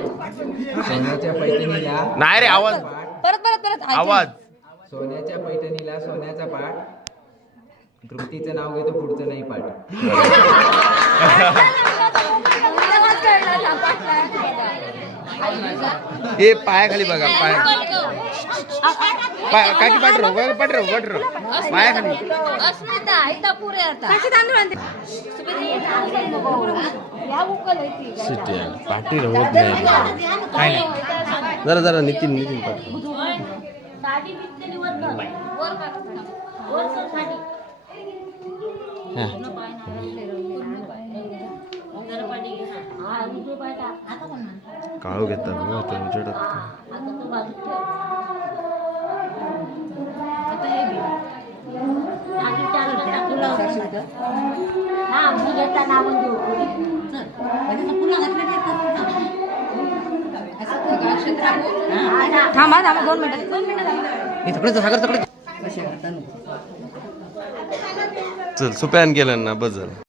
सोन्याच्या पैठणीला नाही रे आवाज परत आवाज सोन्याच्या पैठणीला सोन्याचा पाठ. कृतीचं नाव घेतो पुढचं नाही पाठ. हे पायाखाली बघा पाय काकी पाठरो पायाखाली पाठी होत नाही काय नाही जरा नितीन पाठव काळू घेतात उजेडत थांबा 2 मिनिटं चल सुप्यान केलं ना बस झालं.